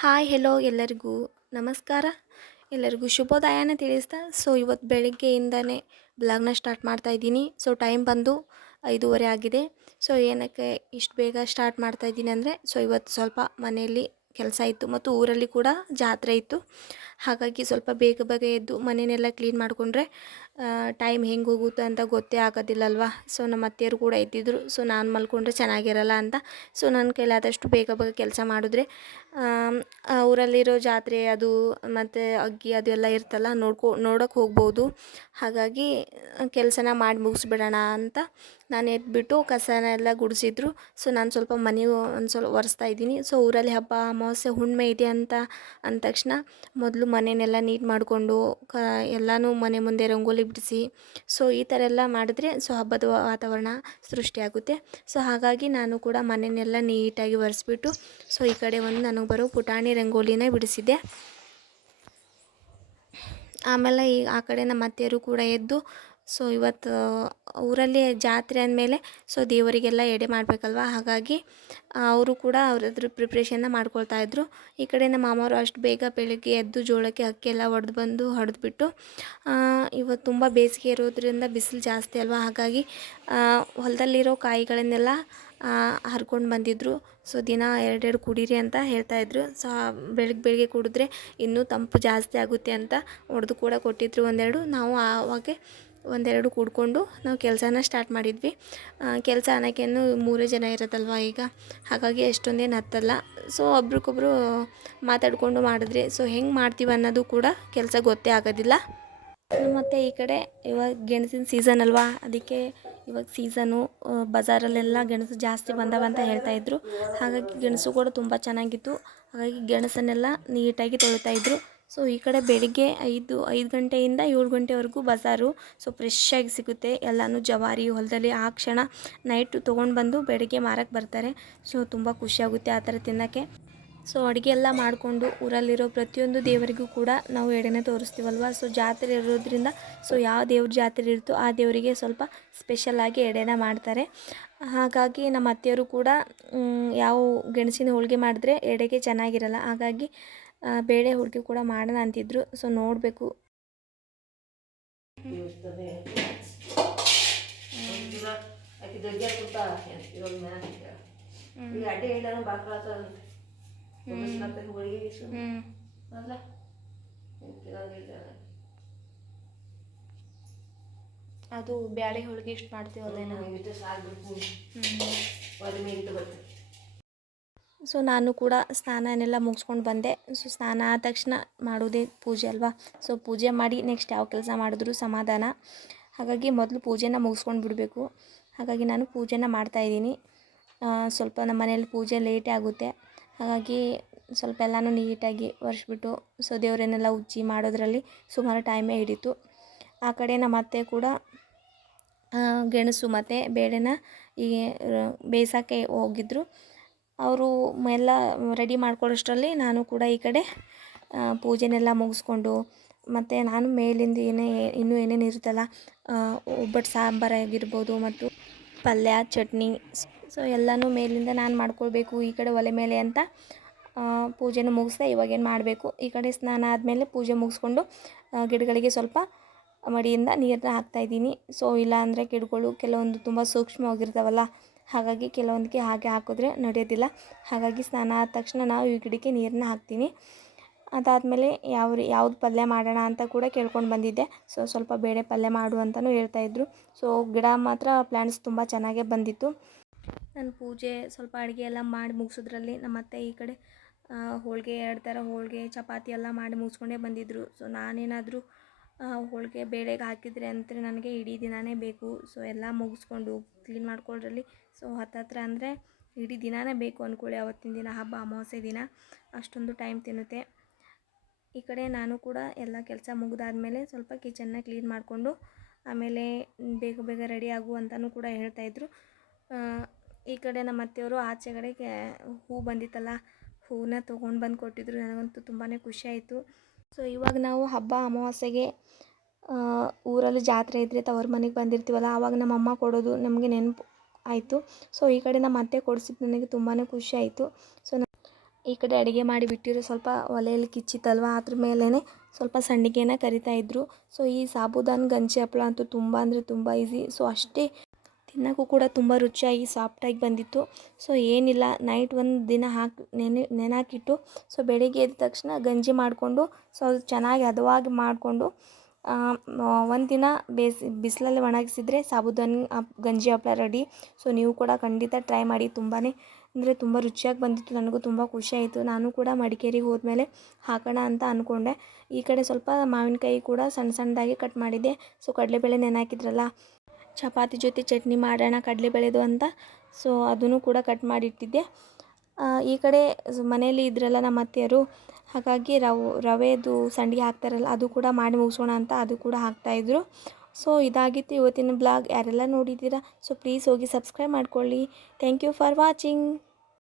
Hi hello ಎಲ್ಲರಿಗೂ ನಮಸ್ಕಾರ. ಎಲ್ಲರಿಗೂ ಶುಭೋದಯನ ತಿಳಿಸ್ತಾ ಸೊ ಇವತ್ತು ಬೆಳಗ್ಗೆಯಿಂದನೇ ಬ್ಲಾಗ್ನ ಸ್ಟಾರ್ಟ್ ಮಾಡ್ತಾ ಇದ್ದೀನಿ. ಸೊ ಟೈಮ್ ಬಂದು ಐದೂವರೆ ಆಗಿದೆ. ಸೊ ಏನಕ್ಕೆ ಇಷ್ಟು ಬೇಗ ಸ್ಟಾರ್ಟ್ ಮಾಡ್ತಾ ಇದ್ದೀನಿ ಅಂದರೆ ಸೊ ಇವತ್ತು ಸ್ವಲ್ಪ ಮನೆಯಲ್ಲಿ ಕೆಲಸ ಇತ್ತು ಮತ್ತು ಊರಲ್ಲಿ ಕೂಡ ಜಾತ್ರೆ ಇತ್ತು. ಹಾಗಾಗಿ ಸ್ವಲ್ಪ ಬೇಗ ಬೇಗ ಎದ್ದು ಮನೆಯನ್ನೆಲ್ಲ ಕ್ಲೀನ್ ಮಾಡಿಕೊಂಡ್ರೆ ಟೈಮ್ ಹೆಂಗೆ ಹೋಗುತ್ತೆ ಅಂತ ಗೊತ್ತೇ ಆಗೋದಿಲ್ಲಲ್ವ? ಸೊ ನಮ್ಮ ಅತ್ತೆಯರು ಕೂಡ ಇದ್ದಿದ್ರು ಸೊ ನಾನು ಮಲ್ಕೊಂಡ್ರೆ ಚೆನ್ನಾಗಿರಲ್ಲ ಅಂತ. ಸೊ ನನ್ನ ಕೈಲಾದಷ್ಟು ಬೇಗ ಬೇಗ ಕೆಲಸ ಮಾಡಿದ್ರೆ ಊರಲ್ಲಿರೋ ಜಾತ್ರೆ ಅದು ಮತ್ತು ಅಗ್ಗಿ ಅದು ಎಲ್ಲ ಇರ್ತಲ್ಲ, ನೋಡ್ಕೊ, ನೋಡೋಕೆ ಹೋಗ್ಬೋದು. ಹಾಗಾಗಿ, ಕೆಲಸನ ಮಾಡಿ ಮುಗಿಸ್ಬಿಡೋಣ ಅಂತ ನಾನು ಎದ್ಬಿಟ್ಟು ಕಸನ ಎಲ್ಲ ಗುಡಿಸಿದ್ರು. ಸೊ ನಾನು ಸ್ವಲ್ಪ ಮನೆ ಒಂದು ಸ್ವಲ್ಪ ಒರೆಸ್ತಾ ಇದ್ದೀನಿ. ಸೊ ಊರಲ್ಲಿ ಹಬ್ಬ, ಅಮಾವಾಸ್ಯೆ ಹುಣ್ಣಿಮೆ ಇದೆ ಅಂತ ಅಂದ ತಕ್ಷಣ ಮೊದಲು ಮನೆಯನ್ನೆಲ್ಲ ನೀಟ್ ಮಾಡಿಕೊಂಡು, ಕ, ಎಲ್ಲನೂ ಮನೆ ಮುಂದೆ ರಂಗೋಲಿ ಬಿಡಿಸಿ ಸೊ, ಈ ಥರ ಎಲ್ಲ ಮಾಡಿದ್ರೆ ಸೊ ಹಬ್ಬದ ವಾತಾವರಣ ಸೃಷ್ಟಿಯಾಗುತ್ತೆ. ಸೊ, ಹಾಗಾಗಿ ನಾನು ಕೂಡ ಮನೆಯನ್ನೆಲ್ಲ ನೀಟಾಗಿ ಒರೆಸ್ಬಿಟ್ಟು, ಸೊ, ಈ ಕಡೆ ಒಂದು ನನಗೆ ಬರೋ ಪುಟಾಣಿ ರಂಗೋಲಿನ ಬಿಡಿಸಿದ್ದೆ. ಆಮೇಲೆ ಈ ಆ ಕಡೆ ನಮ್ಮ ಅತ್ತೆಯರು ಕೂಡ ಎದ್ದು ಸೊ ಇವತ್ತು ಊರಲ್ಲಿ ಜಾತ್ರೆ ಅಂದಮೇಲೆ ಸೊ ದೇವರಿಗೆಲ್ಲ ಎಡೆ ಮಾಡಬೇಕಲ್ವ? ಹಾಗಾಗಿ ಅವರು ಕೂಡ ಅವ್ರದ್ರ ಪ್ರಿಪ್ರೇಷನ್ನ ಮಾಡ್ಕೊಳ್ತಾ ಇದ್ರು. ಈ ಕಡೆ ನಮ್ಮ ಮಾಮವರು ಅಷ್ಟು ಬೇಗ ಬೆಳಗ್ಗೆ ಎದ್ದು ಜೋಳಕ್ಕೆ ಅಕ್ಕಿ ಎಲ್ಲ ಹೊಡೆದು ಬಂದು ಹೊಡೆದ್ಬಿಟ್ಟು ಇವತ್ತು ತುಂಬ ಬೇಸಿಗೆ ಇರೋದ್ರಿಂದ ಬಿಸಿಲು ಜಾಸ್ತಿ ಅಲ್ವಾ? ಹಾಗಾಗಿ ಹೊಲದಲ್ಲಿರೋ ಕಾಯಿಗಳನ್ನೆಲ್ಲ ಹರ್ಕೊಂಡು ಬಂದಿದ್ದರು ಸೊ ದಿನ ಎರಡೆರಡು ಕುಡೀರಿ ಅಂತ ಹೇಳ್ತಾಯಿದ್ರು ಸೊ ಬೆಳಗ್ಗೆ ಬೆಳಗ್ಗೆ ಕುಡಿದ್ರೆ ಇನ್ನೂ ತಂಪು ಜಾಸ್ತಿ ಆಗುತ್ತೆ ಅಂತ ಹೊಡೆದು ಕೂಡ ಕೊಟ್ಟಿದ್ರು ಒಂದೆರಡು. ನಾವು ಆವಾಗೆ ಒಂದೆರಡು ಕೂಡ್ಕೊಂಡು ನಾವು ಕೆಲಸನ ಸ್ಟಾರ್ಟ್ ಮಾಡಿದ್ವಿ. ಕೆಲಸ ಅನ್ನೋಕ್ಕೇನು ಮೂರೇ ಜನ ಇರೋದಲ್ವ ಈಗ? ಹಾಗಾಗಿ ಎಷ್ಟೊಂದೇನು ಹತ್ತಲ್ಲ. ಸೊ ಒಬ್ರಿಗೊಬ್ರು ಮಾತಾಡಿಕೊಂಡು ಮಾಡಿದ್ರೆ. ಸೊ ಹೆಂಗೆ ಮಾಡ್ತೀವಿ ಅನ್ನೋದು ಕೂಡ ಕೆಲಸ ಗೊತ್ತೇ ಆಗೋದಿಲ್ಲ. ಮತ್ತು ಈ ಕಡೆ ಇವಾಗ ಗೆಣಸಿನ ಸೀಸನ್ ಅಲ್ವಾ? ಅದಕ್ಕೆ ಇವಾಗ ಸೀಸನು ಬಜಾರಲ್ಲೆಲ್ಲ ಗೆಣಸು ಜಾಸ್ತಿ ಬಂದವ ಅಂತ ಹೇಳ್ತಾಯಿದ್ರು ಹಾಗಾಗಿ ಗೆಣಸು ಕೂಡ ತುಂಬ ಚೆನ್ನಾಗಿತ್ತು. ಹಾಗಾಗಿ ಗೆಣಸನ್ನೆಲ್ಲ ನೀಟಾಗಿ ತೊಳಿತಾ ಇದ್ರು. ಸೊ ಈ ಕಡೆ ಬೆಳಿಗ್ಗೆ ಐದು ಐದು ಗಂಟೆಯಿಂದ ಏಳು ಗಂಟೆವರೆಗೂ ಬಜಾರು. ಸೊ ಫ್ರೆಶ್ಶಾಗಿ ಸಿಗುತ್ತೆ. ಎಲ್ಲನೂ ಜವಾರಿ ಹೊಲದಲ್ಲಿ ಆ ಕ್ಷಣ ನೈಟು ತೊಗೊಂಡು ಬಂದು ಬೆಳಗ್ಗೆ ಮಾರಕ್ಕೆ ಬರ್ತಾರೆ. ಸೊ ತುಂಬ ಖುಷಿಯಾಗುತ್ತೆ ಆ ಥರ ತಿನ್ನೋಕ್ಕೆ. ಸೊ ಅಡುಗೆ ಎಲ್ಲ ಮಾಡಿಕೊಂಡು ಊರಲ್ಲಿರೋ ಪ್ರತಿಯೊಂದು ದೇವರಿಗೂ ಕೂಡ ನಾವು ಎಡೆನೇ ತೋರಿಸ್ತೀವಲ್ವ? ಸೊ ಜಾತ್ರೆ ಇರೋದ್ರಿಂದ, ಸೊ ಯಾವ ದೇವ್ರ ಜಾತ್ರೆ ಇರುತ್ತೋ ಆ ದೇವರಿಗೆ ಸ್ವಲ್ಪ ಸ್ಪೆಷಲಾಗಿ ಎಡೆನ ಮಾಡ್ತಾರೆ. ಹಾಗಾಗಿ ನಮ್ಮ ಅತ್ತೆಯವರು ಕೂಡ ಯಾವ ಗೆಣಸಿನ ಹೋಳಿಗೆ ಮಾಡಿದ್ರೆ ಎಡೆಗೆ ಚೆನ್ನಾಗಿರಲ್ಲ. ಹಾಗಾಗಿ ಬೇಳೆ ಹುಡುಗಿ ಕೂಡ ಮಾಡೋಣ ಅಂತಿದ್ರು. ಸೊ ನೋಡಬೇಕು. ಅದು ಬ್ಯಾಳೆ ಹೋಳಿಗೆ ಇಷ್ಟು ಮಾಡ್ತೀವಲ್ಲೇನೋ ಇದು ಸಾಕ್ಬಿಟ್ಟು ಒಲೆ ಮೇಲೆ ಇಟ್ಟು ಬರ್ತದೆ ಸೊ ನಾನು ಕೂಡ ಸ್ನಾನನೆಲ್ಲ ಮುಗಿಸ್ಕೊಂಡು ಬಂದೆ. ಸೊ ಸ್ನಾನ ಆದ ತಕ್ಷಣ ಮಾಡೋದೇ ಪೂಜೆ ಅಲ್ವಾ? ಸೊ ಪೂಜೆ ಮಾಡಿ ನೆಕ್ಸ್ಟ್ ಯಾವ ಕೆಲಸ ಮಾಡಿದ್ರು ಸಮಾಧಾನ. ಹಾಗಾಗಿ ಮೊದಲು ಪೂಜೆನ ಮುಗಿಸ್ಕೊಂಡು ಬಿಡಬೇಕು. ಹಾಗಾಗಿ ನಾನು ಪೂಜೆನ ಮಾಡ್ತಾಯಿದ್ದೀನಿ ಸ್ವಲ್ಪ ನಮ್ಮ ಮನೇಲಿ ಪೂಜೆ ಲೇಟೇ ಆಗುತ್ತೆ. ಹಾಗಾಗಿ ಸ್ವಲ್ಪ ಎಲ್ಲನೂ ನೀಟಾಗಿ ಒರೆಸ್ಬಿಟ್ಟು ಸೊ ದೇವರನ್ನೆಲ್ಲ ಉಜ್ಜಿ ಮಾಡೋದ್ರಲ್ಲಿ ಸುಮಾರು ಟೈಮೇ ಹಿಡಿತು. ಆ ಕಡೆ ನಮ್ಮ ಅತ್ತೆ ಕೂಡ ಗೆಣಸು ಮತ್ತು ಬೇಳೆನ ಈ ಬೇಯಿಸೋಕ್ಕೆ ಹೋಗಿದ್ರು. ಅವರು ಎಲ್ಲ ರೆಡಿ ಮಾಡ್ಕೊಳ್ಳೋಷ್ಟರಲ್ಲಿ ನಾನು ಕೂಡ ಈ ಕಡೆ ಪೂಜೆನೆಲ್ಲ ಮುಗಿಸ್ಕೊಂಡು, ಮತ್ತು ನಾನು ಮೇಲಿಂದ ಏನೇ, ಇನ್ನೂ ಏನೇನು ಇರುತ್ತಲ್ಲ ಒಬ್ಬಟ್ಟು ಸಾಂಬಾರು ಆಗಿರ್ಬೋದು ಮತ್ತು ಪಲ್ಯ, ಚಟ್ನಿ, ಸೊ ಎಲ್ಲನೂ ಮೇಲಿಂದ ನಾನು ಮಾಡ್ಕೊಳ್ಬೇಕು ಈ ಕಡೆ ಒಲೆ ಮೇಲೆ ಅಂತ ಪೂಜೆನ ಮುಗಿಸ್ದೆ, ಇವಾಗೇನು ಮಾಡಬೇಕು. ಈ ಕಡೆ ಸ್ನಾನ ಆದಮೇಲೆ ಪೂಜೆ ಮುಗಿಸ್ಕೊಂಡು ಗಿಡಗಳಿಗೆ ಸ್ವಲ್ಪ ಮಡಿಯಿಂದ ನೀರನ್ನ ಹಾಕ್ತಾಯಿದ್ದೀನಿ ಸೊ ಇಲ್ಲ ಅಂದರೆ ಗಿಡಗಳು ಕೆಲವೊಂದು ತುಂಬ ಸೂಕ್ಷ್ಮವಾಗಿರ್ತಾವಲ್ಲ ಹಾಗಾಗಿ ಕೆಲವೊಂದಕ್ಕೆ ಹಾಗೆ ಹಾಕಿದ್ರೆ ನಡೆಯೋದಿಲ್ಲ. ಹಾಗಾಗಿ ಸ್ನಾನ ಆದ ತಕ್ಷಣ ನಾವು ಈ ಗಿಡಕ್ಕೆ ನೀರನ್ನ ಹಾಕ್ತೀನಿ. ಅದಾದಮೇಲೆ ಯಾವ ಯಾವ್ದು ಪಲ್ಯ ಮಾಡೋಣ ಅಂತ ಕೂಡ ಕೇಳ್ಕೊಂಡು ಬಂದಿದ್ದೆ. ಸೊ, ಸ್ವಲ್ಪ ಬೇಳೆ ಪಲ್ಯ ಮಾಡು ಅಂತಲೂ ಹೇಳ್ತಾಯಿದ್ರು ಸೊ, ಗಿಡ ಮಾತ್ರ ಪ್ಲ್ಯಾಂಟ್ಸ್ ತುಂಬ ಚೆನ್ನಾಗೇ ಬಂದಿತ್ತು. ನಾನು ಪೂಜೆ ಸ್ವಲ್ಪ ಅಡುಗೆ ಎಲ್ಲ ಮಾಡಿ ಮುಗಿಸೋದ್ರಲ್ಲಿ ನಮ್ಮ ಅತ್ತೆ ಈ ಕಡೆ ಹೋಳಿಗೆ ಎರಡು ಥರ ಹೋಳಿಗೆ, ಚಪಾತಿ ಎಲ್ಲ ಮಾಡಿ ಮುಗಿಸ್ಕೊಂಡೇ ಬಂದಿದ್ದರು ಸೊ, ನಾನೇನಾದರೂ ಹೋಳಿಗೆ ಬೇಳೆಗೆ ಹಾಕಿದರೆ ಅಂದರೆ ನನಗೆ ಇಡೀ ದಿನವೇ ಬೇಕು. ಸೊ, ಎಲ್ಲ ಮುಗಿಸ್ಕೊಂಡು ಕ್ಲೀನ್ ಮಾಡ್ಕೊಳ್ಳೋದ್ರಲ್ಲಿ ಸೊ ಹತ್ತತ್ರ ಅಂದರೆ ಇಡೀ ದಿನಾನೇ ಬೇಕು ಅಂದ್ಕೊಳ್ಳಿ, ಅವತ್ತಿನ ದಿನ, ಹಬ್ಬ, ಅಮಾವಾಸ್ಯೆ ದಿನ, ಅಷ್ಟೊಂದು ಟೈಮ್ ತಿನ್ನುತ್ತೆ. ಈ ಕಡೆ ನಾನು ಕೂಡ ಎಲ್ಲ ಕೆಲಸ ಮುಗಿದಾದ್ಮೇಲೆ ಸ್ವಲ್ಪ ಕಿಚನ್ನ ಕ್ಲೀನ್ ಮಾಡಿಕೊಂಡು, ಆಮೇಲೆ ಬೇಗ ಬೇಗ ರೆಡಿ ಆಗು ಅಂತಲೂ ಕೂಡ ಹೇಳ್ತಾಯಿದ್ರು ಈ ಕಡೆ ನಮ್ಮ ಅತ್ತೆಯವರು ಆಚೆ ಕಡೆ ಹೂ ಬಂದಿತ್ತಲ್ಲ ಹೂವನ್ನ ತೊಗೊಂಡು ಬಂದು ಕೊಟ್ಟಿದ್ರು. ನನಗಂತೂ ತುಂಬಾ ಖುಷಿ ಆಯಿತು. ಸೊ ಇವಾಗ ನಾವು ಹಬ್ಬ, ಅಮಾವಾಸ್ಯೆಗೆ ಊರಲ್ಲಿ ಜಾತ್ರೆ ಇದ್ದರೆ ತವರು ಮನೆಗೆ ಬಂದಿರ್ತೀವಲ್ಲ ಆವಾಗ ನಮ್ಮ ಅಮ್ಮ ಕೊಡೋದು ನಮಗೆ ನೆನಪು ಆಯಿತು. ಸೊ ಈ ಕಡೆ ನಮ್ಮ ಅತ್ತೆ ಕೊಡಿಸಿದ್ದು ನನಗೆ ತುಂಬಾ ಖುಷಿ ಆಯಿತು. ಸೊ ಈ ಕಡೆ ಅಡುಗೆ ಮಾಡಿ ಬಿಟ್ಟಿರೋ ಸ್ವಲ್ಪ ಒಲೆಯಲ್ಲಿ ಕಿಚ್ಚಿತ್ತಲ್ವ? ಅದ್ರ ಮೇಲೇ ಸ್ವಲ್ಪ ಸಂಡಿಗೆನ ಕರಿತಾ ಇದ್ರು. ಸೊ ಈ ಸಾಬುದಾನ ಗಂಜಿ ಹಪ್ಪಳ ಅಂತೂ ತುಂಬ ಅಂದರೆ ತುಂಬ ಈಸಿ ಸೊ ಅಷ್ಟೇ ತಿನ್ನೋಕ್ಕೂ ಕೂಡ ತುಂಬ ರುಚಿಯಾಗಿ ಸಾಫ್ಟಾಗಿ ಬಂದಿತ್ತು. ಸೊ ಏನಿಲ್ಲ ನೈಟ್ ಒಂದು ದಿನ ಹಾಕಿ ನೆನೆ ನೆನಾಕಿಟ್ಟು ಸೊ ಬೆಳಿಗ್ಗೆ ಎದ್ದ ತಕ್ಷಣ ಗಂಜಿ ಮಾಡಿಕೊಂಡು ಸೊ ಚೆನ್ನಾಗಿ ಹದವಾಗಿ ಮಾಡಿಕೊಂಡು ಒಂದು ದಿನ ಬೇಸಿ, ಬಿಸಿಲಲ್ಲಿ ಒಣಗಿಸಿದ್ರೆ ಸಾಬುದಾನ ಗಂಜಿ ಹಪ್ಪಳ ರೆಡಿ. ಸೊ ನೀವು ಕೂಡ ಖಂಡಿತ ಟ್ರೈ ಮಾಡಿ. ತುಂಬಾ ಅಂದರೆ ತುಂಬ ರುಚಿಯಾಗಿ ಬಂದಿತ್ತು. ನನಗೂ ತುಂಬ ಆಯಿತು. ನಾನು ಕೂಡ ಮಡಿಕೇರಿಗೆ ಹೋದ್ಮೇಲೆ ಹಾಕೋಣ ಅಂತ ಅಂದ್ಕೊಂಡೆ ಈ ಕಡೆ ಸ್ವಲ್ಪ ಮಾವಿನಕಾಯಿ ಕೂಡ ಸಣ್ಣ ಸಣ್ಣದಾಗಿ ಕಟ್ ಮಾಡಿದೆ ಸೊ ಕಡಲೆಬೇಳೆ ನೆನೆ ಚಪಾತಿ ಜೊತೆ ಚಟ್ನಿ ಮಾಡೋಣ ಕಡಲೆಬೇಳೆದು ಅಂತ. ಸೊ ಅದನ್ನು ಕೂಡ ಕಟ್ ಮಾಡಿಟ್ಟಿದ್ದೆ. ಈ ಕಡೆ ಮನೆಯಲ್ಲಿ ಇದ್ರಲ್ಲ ನಮ್ಮ ಅತ್ತೆಯರು, ಹಾಗಾಗಿ ರವ್, ರವೆದು ಸಂಡಿಗೆ ಹಾಕ್ತಾರಲ್ಲ, ಅದು ಕೂಡ ಮಾಡಿ ಮುಗಿಸೋಣ ಅಂತ ಅದು ಕೂಡ ಹಾಕ್ತಾಯಿದ್ರು ಸೊ ಇದಾಗಿತ್ತು ಇವತ್ತಿನ ಬ್ಲಾಗ್. ಯಾರೆಲ್ಲ ನೋಡಿದ್ದೀರಾ ಸೊ ಪ್ಲೀಸ್ ಹೋಗಿ ಸಬ್ಸ್ಕ್ರೈಬ್ ಮಾಡ್ಕೊಳ್ಳಿ. Thank you for watching